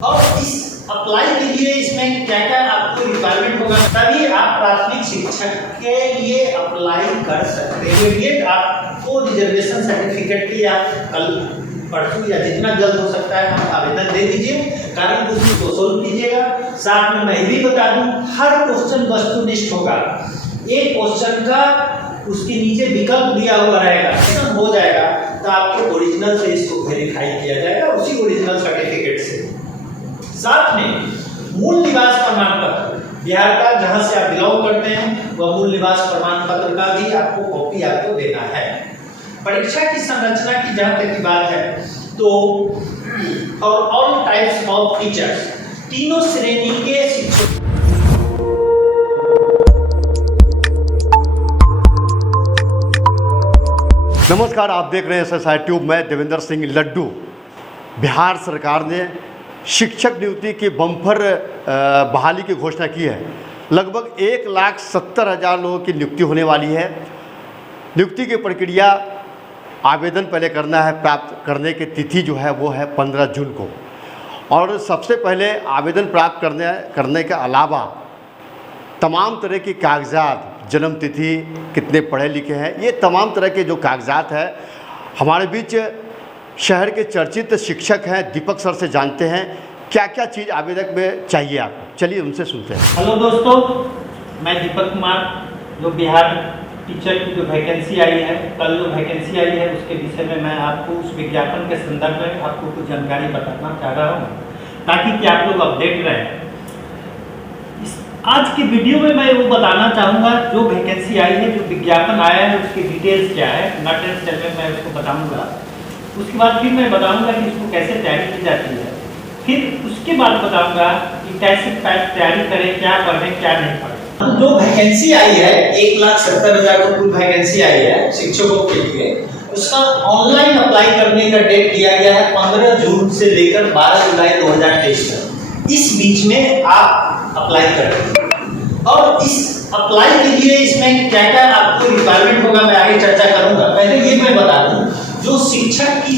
और इस अप्लाई के लिए इसमें क्या क्या आपको रिक्वायरमेंट होगा, तभी आप प्राथमिक शिक्षक के लिए अप्लाई कर सकते हैं। इमीडिएट आपको रिजर्वेशन सर्टिफिकेट की आप कल परसों या जितना जल्द हो सकता है आप आवेदन दे दीजिए। कारण कुछ को सोल्व कीजिएगा। साथ में मैं भी बता दूं, हर क्वेश्चन वस्तुनिष्ठ होगा। एक क्वेश्चन का उसके नीचे विकल्प दिया हुआ रहेगा, हो जाएगा तो आपके ओरिजिनल से इसको वेरीफाई किया जाएगा उसी ओरिजिनल सर्टिफिकेट से। साथ में मूल निवास प्रमाण पत्र, बिहार का जहां से आप बिलोंग करते हैं वह मूल निवास प्रमाण पत्र का भी आपको कॉपी आपको देना है। परीक्षा की संरचना की जहां तक की बात है तो for all types of teachers, तीनों श्रेणी के शिक्षक। नमस्कार, आप देख रहे हैं SSI ट्यूब। मैं देवेंद्र सिंह लड्डू। बिहार सरकार ने शिक्षक नियुक्ति की बम्पर बहाली की घोषणा की है। लगभग 1,70,000 लोगों की नियुक्ति होने वाली है। नियुक्ति की प्रक्रिया, आवेदन पहले करना है। प्राप्त करने की तिथि जो है वो है 15 जून को। और सबसे पहले आवेदन प्राप्त करने के अलावा तमाम तरह की कागजात, जन्म तिथि, कितने पढ़े लिखे हैं, ये तमाम तरह के जो कागजात हैं। हमारे बीच शहर के चर्चित शिक्षक हैं, दीपक सर से जानते हैं क्या क्या चीज़ आवेदक में चाहिए आपको। चलिए उनसे सुनते हैं। हेलो दोस्तों, मैं दीपक कुमार, जो बिहार टीचर की जो वैकेंसी आई है, कल जो वैकेंसी आई है उसके विषय में मैं आपको उस विज्ञापन के संदर्भ में आपको कुछ जानकारी बताना चाह रहा हूँ ताकि कि आप लोग अपडेट रहें। आज की वीडियो में मैं वो बताना चाहूँगा जो वैकेंसी आई है, जो विज्ञापन आया है उसकी डिटेल्स क्या है, नट एंड में मैं उसको बताऊँगा। उसके बाद फिर मैं बताऊँगा कि इसको कैसे तैयारी की जाती है। फिर उसके बाद बताऊँगा कि कैसे तैयारी करें, क्या पढ़ें क्या नहीं पढ़ें। जो वैकेंसी आई है 1,70,000 को कुल वैकेंसी आई है शिक्षकों के लिए, उसका ऑनलाइन अप्लाई करने का डेट दिया गया है 15 जून से लेकर 12 जुलाई 2023 तक। इस बीच में आप अप्लाई करें। और इस अप्लाई के लिए इसमें क्या क्या आपको रिक्वायरमेंट होगा मैं आगे चर्चा करूंगा। पहले ये मैं बता दूं, जो शिक्षक की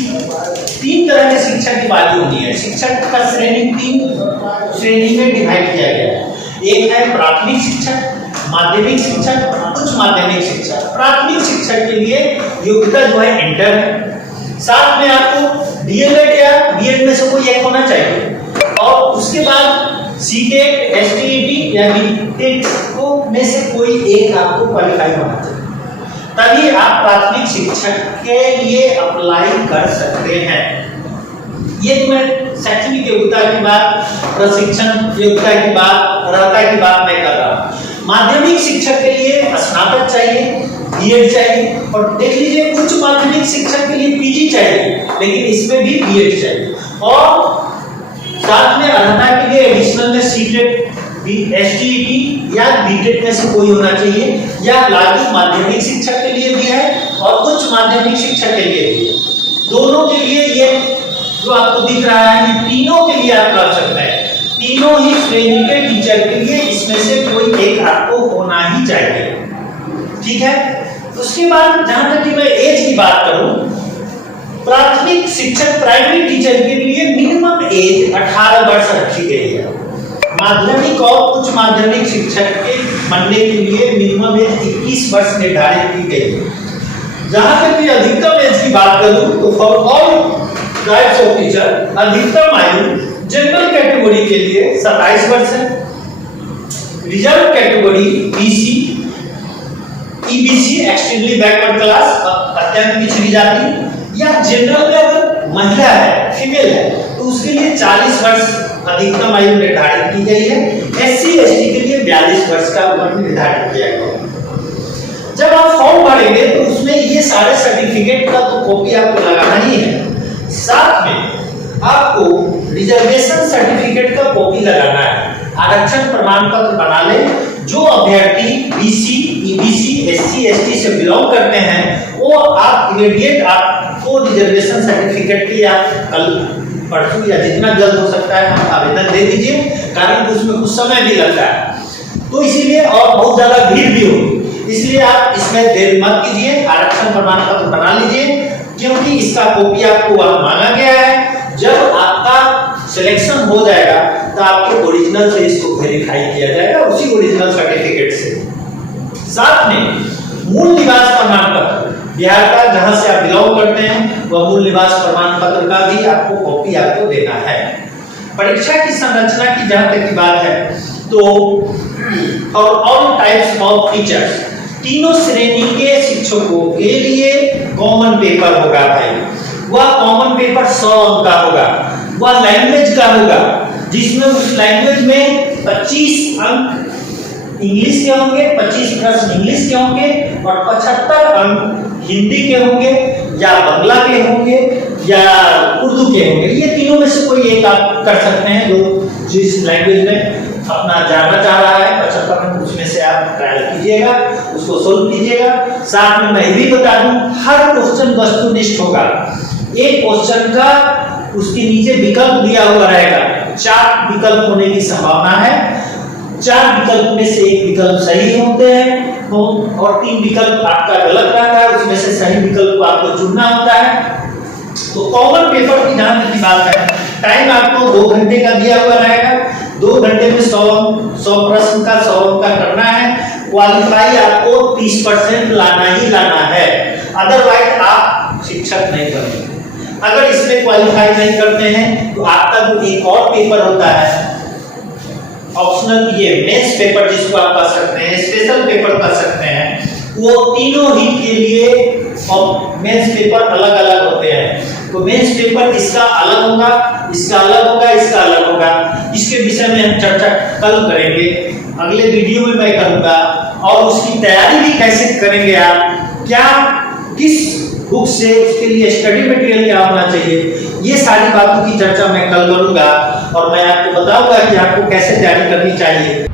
3 तरह के शिक्षक की बात होनी है। शिक्षक का श्रेणी 3 श्रेणी में डिवाइड किया गया है। एक है प्राथमिक शिक्षक, माध्यमिक शिक्षक, उच्च माध्यमिक शिक्षक। प्राथमिक शिक्षक के लिए योग्यता जो है इंटर है। साथ में आपको डीएलएड या बीएड में से कोई एक होना चाहिए। और उसके बाद सीटेट, एसटीईटी या बीटेट को में से कोई एक आपको क्वालिफाई होना चाहिए, तभी आप प्राथमिक शिक्षक के लिए अप्लाई कर सकते हैं। ये मैं शैक्षणिक योग्यता की बात, प्रशिक्षण योग्यता की बात, अर्हता की बात मैं कर रहा हूँ। माध्यमिक शिक्षक के लिए स्नातक चाहिए, बीएड चाहिए। और देख लीजिए, उच्च माध्यमिक शिक्षक के लिए पीजी चाहिए, लेकिन इसमें भी बीएड चाहिए। और साथ में अर्हता के लिए एडिशनल में सीटेट, एसटीईटी या बीटेट में से कोई होना चाहिए। या लागू माध्यमिक शिक्षक के लिए भी है और उच्च माध्यमिक शिक्षक के लिए भी है। दोनों के लिए ये जो आपको दिख रहा है, ये तीनों के लिए आप कर सकते हैं। तीनों ही श्रेणी के टीचर के लिए इसमें से कोई एक आपको होना ही चाहिए। ठीक है। उसके बाद जहां तक कि मैं एज की बात करूं, प्राथमिक शिक्षक प्राइमरी टीचर के लिए मिनिमम एज 18 वर्ष रखी गई है। माध्यमिक और उच्च माध्यमिक शिक्षक के बनने के लिए मिनिमम एज 21 वर्ष निर्धारित की गई है। जहां तक कि अधिकतम एज की बात करूं तो for all types of teacher अधिकतम आयु जनरल कैटेगरी के लिए 27 वर्ष है। Reserve category BC, EBC extremely backward class, अत्यंत पिछड़ी जाति, या जनरल में अगर महिला है, फीमेल है, तो उसके लिए 40 वर्ष अधिकतम आयु निर्धारित की गई है। एससी एसटी के लिए 42 वर्ष का उम्र निर्धारित किया गया है। जब आप फॉर्म भरेंगे तो उसमें ये सारे सर्टिफिकेट का तो कॉपी आपको लगाना ही है। साथ में आपको रिजर्वेशन सर्टिफिकेट का कॉपी लगाना है। आरक्षण प्रमाण पत्र बना लें। जो अभ्यर्थी बीसी, ईबीसी, एससी एसटी से बिलोंग करते हैं वो आप इमीडिएट आपको रिजर्वेशन सर्टिफिकेट की आप कल परसों या जितना जल्द हो सकता है आप आवेदन दे दीजिए। कारण उसमें कुछ समय भी लगता है, तो इसीलिए और बहुत ज्यादा भीड़ भी होगी, इसलिए आप इसमें देर मत कीजिए। आरक्षण प्रमाण पत्र बना लीजिए, क्योंकि इसका कॉपी आपको वहां मांगा गया है। जब आपका सिलेक्शन हो जाएगा तो आपके ओरिजिनल से इसको वेरीफाई किया जाएगा, उसी ओरिजिनल सर्टिफिकेट से। साथ में मूल निवास प्रमाण पत्र, बिहार का जहां से आप बिलोंग करते हैं वह मूल निवास प्रमाण पत्र का भी आपको कॉपी आपको देना है। परीक्षा की संरचना की जहां तक की बात है तो और ऑल टाइप्स ऑफ टीचर्स, तीनों श्रेणी के शिक्षकों के लिए कॉमन पेपर होगा भाई। वह कॉमन पेपर 100 अंक का होगा, वह लैंग्वेज का होगा, जिसमें उस लैंग्वेज में 25 अंक इंग्लिश के होंगे, 25 प्रश्न इंग्लिश के होंगे और 75 अंक हिंदी के होंगे या बांग्ला के होंगे या उर्दू के होंगे। ये तीनों में से कोई एक आप कर सकते हैं जो जिस लैंग्वेज में अपना जानना चाह रहा है। 75 अंक उसमें से आप ट्रायल कीजिएगा, उसको सोल्व कीजिएगा। साथ में मैं भी बता दूं, हर क्वेश्चन वस्तुनिष्ठ होगा। एक क्वेश्चन का उसके नीचे विकल्प दिया हुआ रहेगा, 4 विकल्प होने की संभावना है। 4 विकल्प में से एक विकल्प सही होते हैं और 3 विकल्प आपका गलत रहता है, उसमें से सही विकल्प को आपको चुनना होता है। तो कॉमन पेपर की जहां तक की बात है, टाइम आपको 2 घंटे का दिया हुआ रहेगा। 2 घंटे में 100 प्रश्न का 100 अंक का करना है। क्वालिफाई आपको 30% लाना ही लाना है, अदरवाइज आप शिक्षक नहीं बनेंगे। अगर इसमें क्वालिफाई नहीं करते हैं तो आपका जो एक और पेपर होता है ऑप्शनल, ये मेंस पेपर जिसको आप कर सकते हैं, स्पेशल पेपर कर सकते हैं, वो तीनों ही के लिए मेंस पेपर अलग अलग होते हैं। तो मेंस पेपर इसका अलग होगा, इसका अलग होगा, इसका अलग होगा। इसके विषय में हम चर्चा कल करेंगे, अगले वीडियो में मैं करूंगा। और उसकी तैयारी भी कैसे करेंगे आप, क्या किस बुक से, उसके लिए स्टडी मटेरियल क्या होना चाहिए, ये सारी बातों की चर्चा मैं कल करूंगा और मैं आपको बताऊंगा कि आपको कैसे तैयारी करनी चाहिए।